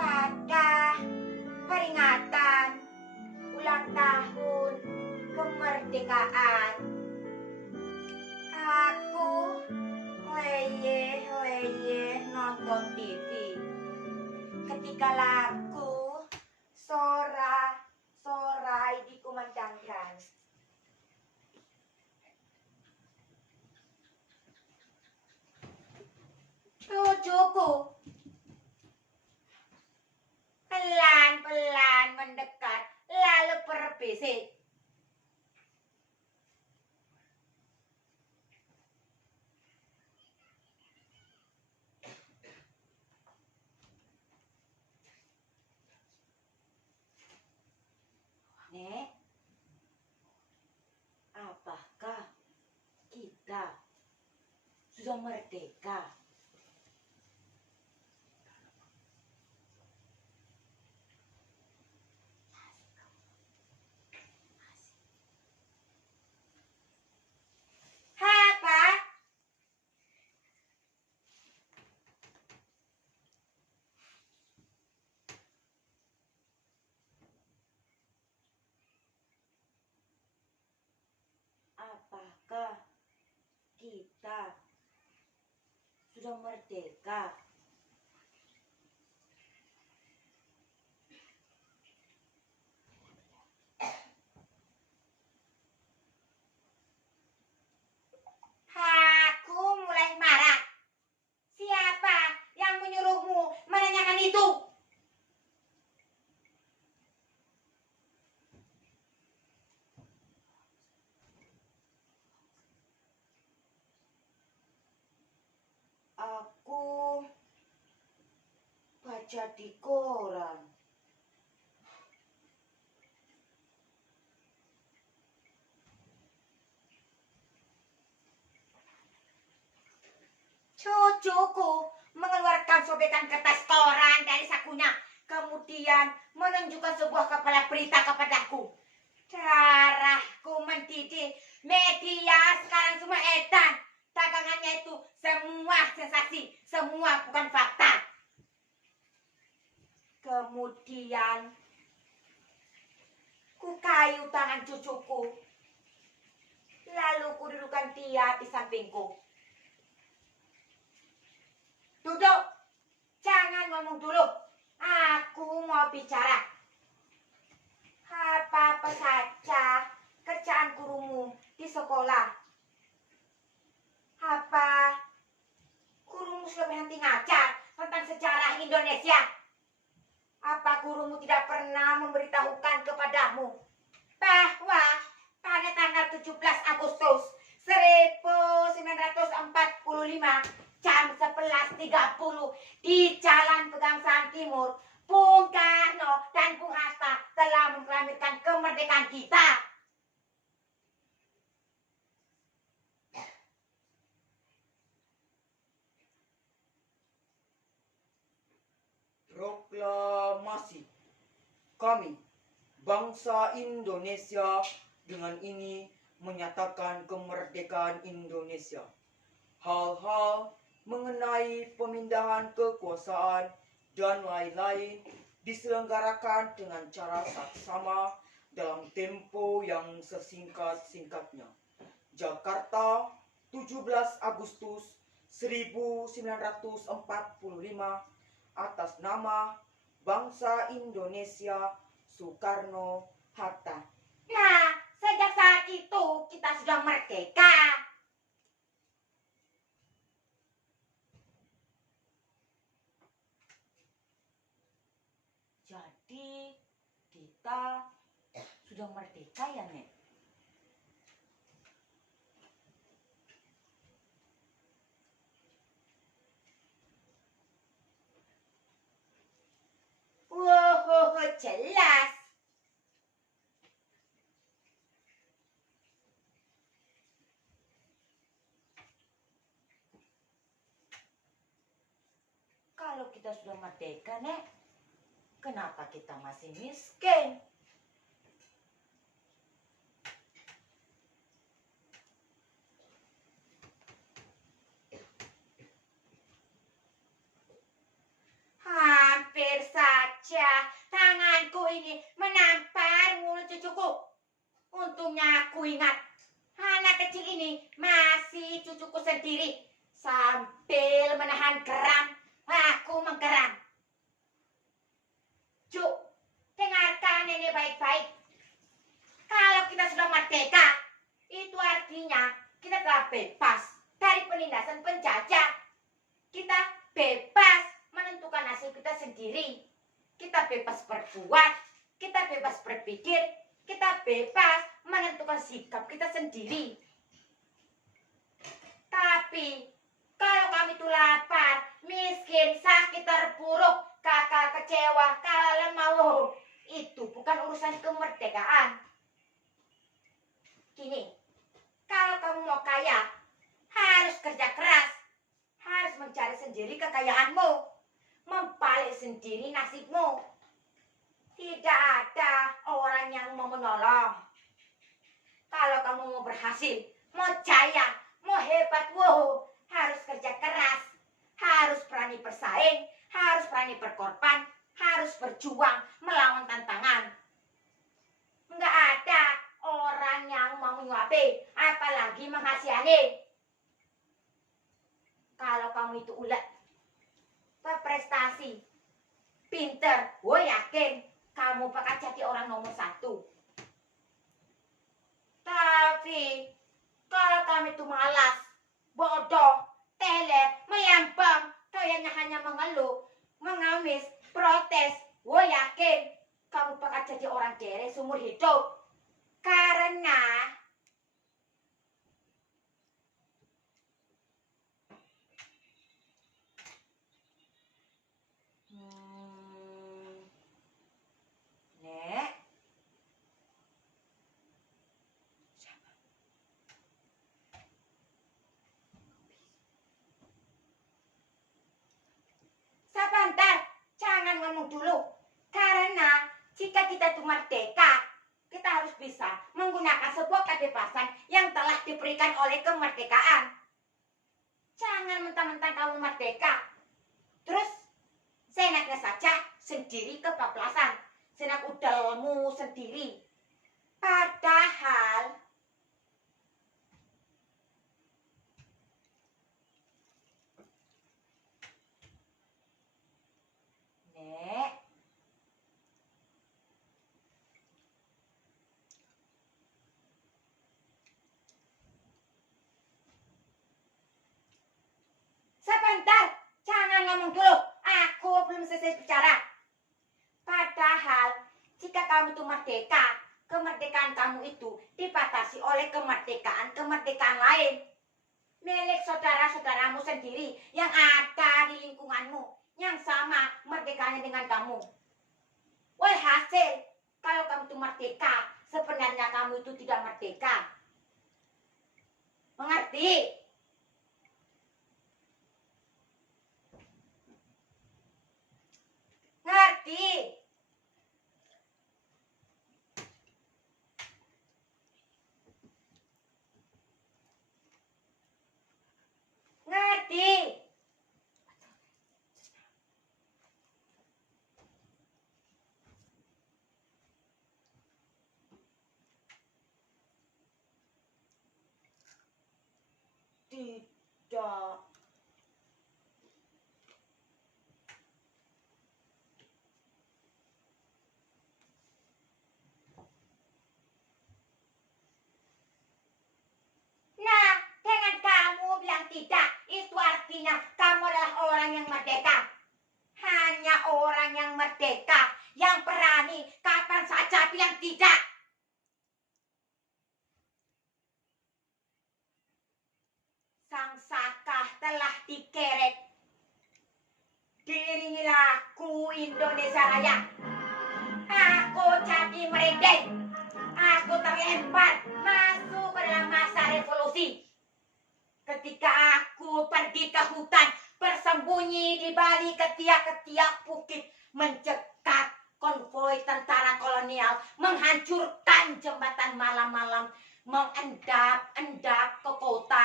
Pada peringatan ulang tahun kemerdekaan, aku leyeh nonton TV ketika lagu sorai dikumandangkan. Tujuku pelan-pelan mendekat lalu berbisik. Nek, apakah kita sudah merdeka? Apa? Apakah kita sudah merdeka? Aku mulai marah. Siapa yang menyuruhmu menanyakan itu? Aku baca di koran. Cucuku mengeluarkan sobekan kertas koran dari sakunya, kemudian menunjukkan sebuah kepala berita kepadaku. Darahku mendidih. Media sekarang semua edan. Dagangannya itu semua sensasi, semua bukan fakta. Kemudian ku kayu tangan cucuku, lalu ku dudukkan dia di sampingku. Duduk, jangan ngomong dulu. Aku mau bicara. Apa-apa saja kerjaan gurumu di sekolah. Apa gurumu sudah berhenti ngajar tentang sejarah Indonesia? Apa gurumu tidak pernah memberitahukan kepadamu bahwa pada tanggal 17 Agustus 1945 jam 11.30 di Jalan Pegangsaan Timur, Bung Karno dan Bung Hatta telah memproklamirkan kemerdekaan kita. Proklamasi. Kami, bangsa Indonesia, dengan ini menyatakan kemerdekaan Indonesia. Hal-hal mengenai pemindahan kekuasaan dan lain-lain diselenggarakan dengan cara saksama dalam tempo yang sesingkat-singkatnya. Jakarta, 17 Agustus 1945, atas nama bangsa Indonesia, Soekarno-Hatta. Nah, sejak saat itu kita sudah merdeka. Jadi kita sudah merdeka ya, Nek? jelas. Kalau kita sudah merdeka, Nek, kenapa kita masih miskin? Hampir saja tanganku ini menampar mulut cucuku. Untungnya aku ingat, anak kecil ini masih cucuku sendiri. Sambil menahan geram, aku menggeram. Cuk, dengarkan ini baik-baik. Kalau kita sudah merdeka, itu artinya kita telah bebas dari penindasan penjajah. Kita bebas menentukan nasib kita sendiri. Kita bebas berbuat, kita bebas berpikir, kita bebas menentukan sikap kita sendiri. Tapi kalau kami itu lapar, miskin, sakit, terpuruk, kakak kecewa, kalah lemah, itu bukan urusan kemerdekaan. Gini, kalau kamu mau kaya, harus kerja keras, harus mencari sendiri kekayaanmu, membalik sendiri nasibmu. Tidak ada orang yang mau menolong. Kalau kamu mau berhasil, mau jaya, mau hebat, wow, harus kerja keras, harus berani bersaing, harus berani berkorban, harus berjuang melawan tantangan. Enggak ada orang yang mau menyuapi, apalagi menghasihani. Kalau kamu itu ulet, berprestasi, pinter, gue yakin kamu bakal jadi orang nomor 1. Tapi kalau kamu itu malas, bodoh, teler, melambang, doyannya hanya mengeluh, mengamis, protes, gue yakin kamu bakal jadi orang kere seumur hidup. Karena Nek, sebentar, jangan ngomong dulu. Karena jika kita itu merdeka, kita harus bisa menggunakan sebuah kebebasan yang telah diberikan oleh kemerdekaan. Jangan mentang-mentang kamu merdeka, terus seenaknya saja sendiri kebablasan, senak udelmu sendiri. Padahal Nek, sebentar, jangan ngomong dulu. Aku belum selesai bicara. Padahal jika kamu itu merdeka, kemerdekaan kamu itu dibatasi oleh kemerdekaan lain. Milik saudara-saudaramu sendiri yang ada di lingkunganmu, yang sama merdekanya dengan kamu. Walhasil, kalau kamu itu merdeka, sebenarnya kamu itu tidak merdeka. Mengerti? Ngerti? Ngerti? Tidak. Nah, dengan kamu bilang tidak, itu artinya kamu adalah orang yang merdeka. Hanya orang yang merdeka yang berani kapan saja bilang tidak. Sang Sakah telah dikerek. Diringilah ku Indonesia Raya. Aku jadi merinding. Aku terlempar masuk ke dalam masa revolusi. Ketika aku pergi ke hutan, bersembunyi di balik ketiak-ketiak bukit, mencegat konvoi tentara kolonial, menghancurkan jembatan malam-malam, mengendap-endap ke kota,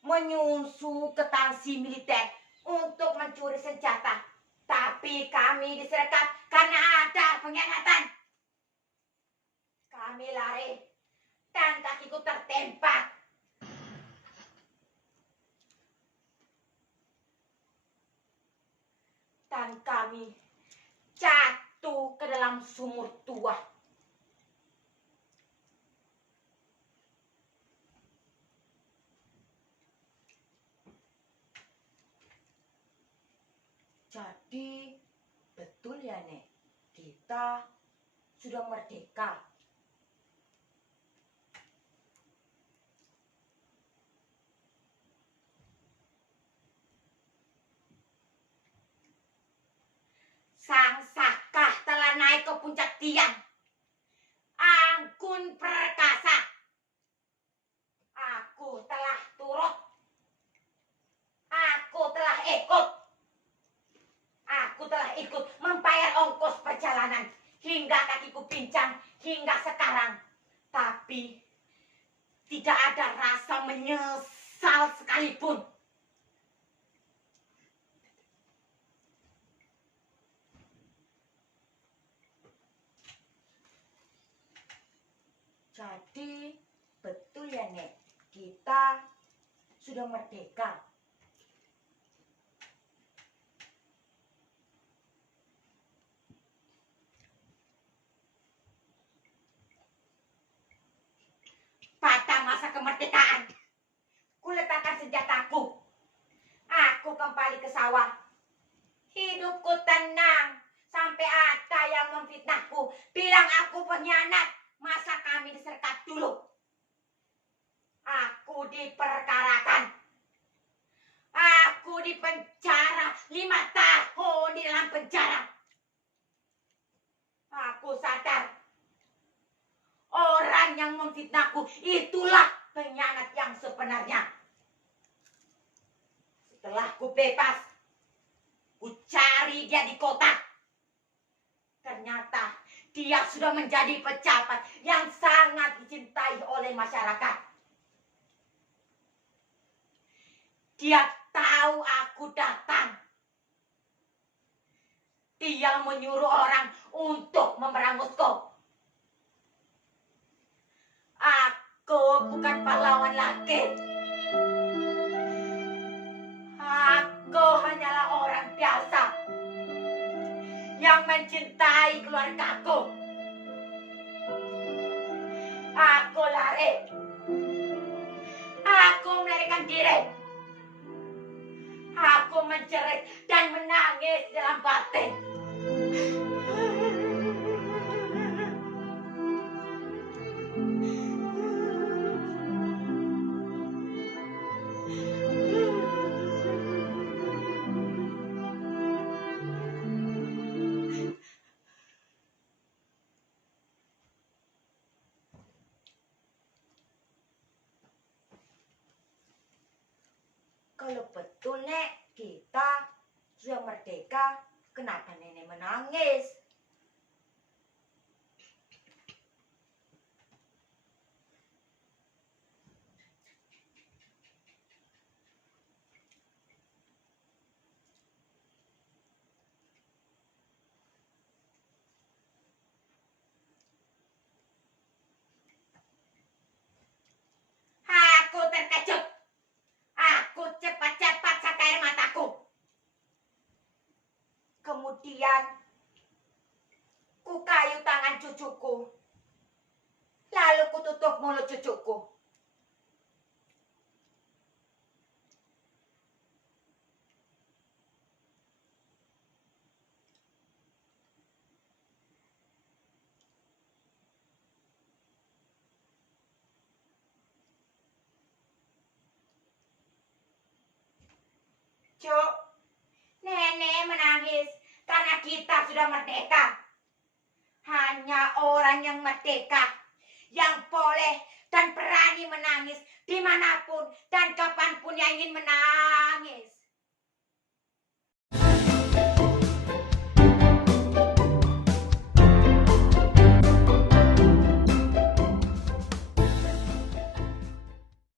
menyusu ke tansi militer untuk mencuri senjata. Tapi kami disergap karena ada pengkhianatan. Kami lari dan kakiku tertempak. Dan kami jatuh ke dalam sumur tua. Jadi betul ya Nek, kita sudah merdeka. Sang Saka telah naik ke puncak tiang. Anggun perkasa. Aku telah turut. Aku telah ikut. Aku telah ikut membayar ongkos perjalanan hingga kakiku pincang hingga sekarang. Tapi tidak ada rasa menyesal sekalipun. Jadi betul ya Nek, kita sudah merdeka. Pada masa kemerdekaan, kuletakkan senjataku. Aku kembali ke sawah. Hidupku tenang sampai ada yang memfitnahku, bilang aku pengkhianat. Masa kami disergap dulu. Aku diperkarakan. Aku dipenjara 5 tahun di dalam penjara. Aku sadar orang yang memfitnahku itulah pengkhianat yang sebenarnya. Setelah ku bebas, ku cari dia di kota. Ternyata dia sudah menjadi pejabat yang sangat dicintai oleh masyarakat. Dia tahu aku datang. Dia menyuruh orang untuk memberangusku. Aku bukan pahlawan lagi. Aku hanyalah orang biasa yang mencintai keluargaku. Aku lari. Aku melarikan diri. Aku menjerit dan menangis dalam batin. Kalau betul Nek, kita sudah merdeka, kenapa Nenek menangis? Aku terkejut. Aku cepat-cepat sakai air mataku. Kemudian ku kayu tangan cucuku. Lalu ku tutup mulut cucuku. Cuk, Nenek menangis karena kita sudah merdeka. hanya orang yang merdeka, yang boleh dan berani menangis dimanapun dan kapanpun yang ingin menangis.